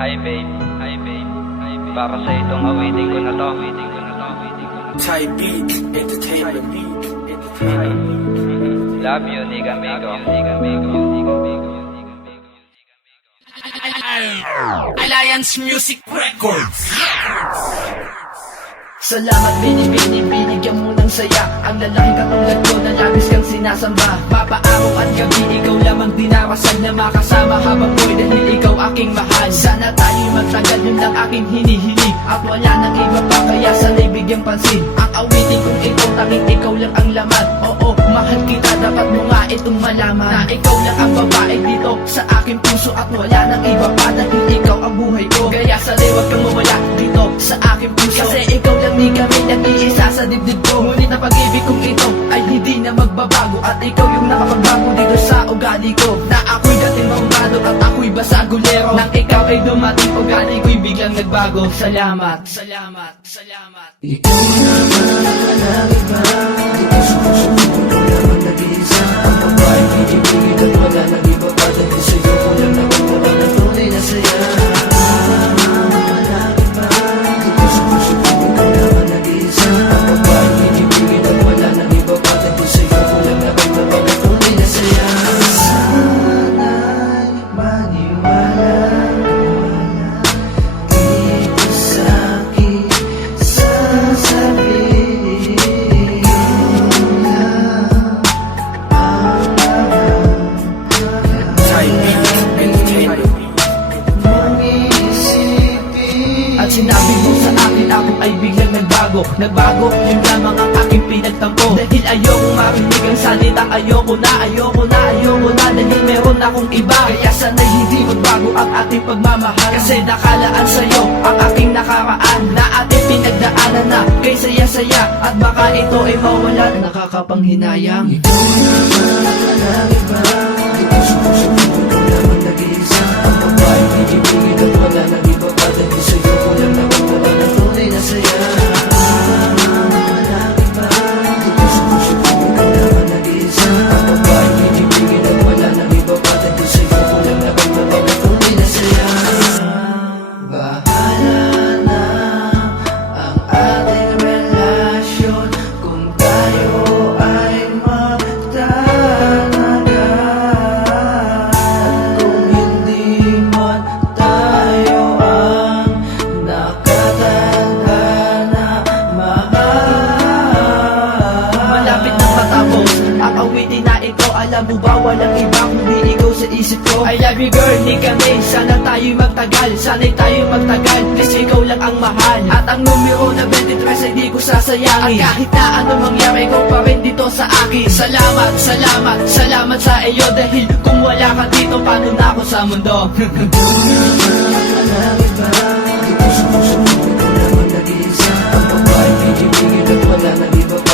Hi babe, hi babe, hi babe. Para sa itong awitin ko na to. Thai Beat Entertainment. Love you, nigga amigo. Alliance Music Records. Salamat binibini, binigyan mo ng saya ang lalaking katulad ko na labis kang sinasamba. Papaaraw at gabi, ikaw lamang dinarasan na makasama habang buhay dahil ikaw aking mahal. Sana tayo'y magtagal, yun lang aking hinihiling. At wala nang iba pa kaya sana'y bigyang pansin. Ang awitin kong ito, tanging ikaw lang ang laman. Oo, mahal kita, dapat mo nga itong malaman na ikaw lang ang babae dito sa aking puso. At wala nang iba pa dahil ikaw ang buhay ko. Kaya sana'y wag kang mawala dito sa aking puso, kasi ikaw lang ni kami nag-iisa sa dibdib ko. Ngunit ang pag-ibig kong ito ay hindi na magbabago. At ikaw yung nakapagbago dito sa ugali ko, na ako'y dating mahumado at ako'y basagulero. Nang ikaw ay dumating, ugali ko'y biglang nagbago. Salamat, salamat, salamat. Ikaw naman ang iba, dito sa puso ko ikaw naman nag-iisa. Ang babae pinipigil at wala nang iba pa dahil sa'yo ko lang nakukuha ng tunay na saya. Sinabi mo sa akin ako ay biglang nagbago. Nagbago, yun lamang ang aking pinagtampo. Dahil ayoko marinig ang salitang ayoko na, ayoko na, ayoko na. Dahil meron akong iba. Kaya sana'y hindi magbago ang ating pagmamahal. Kasi nakalaan sa'yo ang aking nakaraan, na ating pinagdaanan na kay saya-saya. At baka ito ay mawala, nakakapanghinayang. Ikaw naman ang iba, dito sa puso ko ikaw naman nag-iisa. Ang babae pinipigil at wala nang iba pa dahil sa'yo ko lang nakukuha ng tunay na saya. Alam mo ba walang iba kundi ikaw sa isip ko. I love you girl, di kami, sana tayo'y magtagal. Sana'y tayo'y magtagal, please ikaw lang ang mahal. At ang numero na 23 ay di ko sasayangin. At kahit na ano mangyari, ikaw pa rin dito sa akin. Salamat, salamat, salamat sa iyo. Dahil kung wala ka dito, paano na ako sa mundo? Walang iba, dito sa puso ko ikaw naman nag-iisa. Ang babae pinipigil at wala nang iba pa.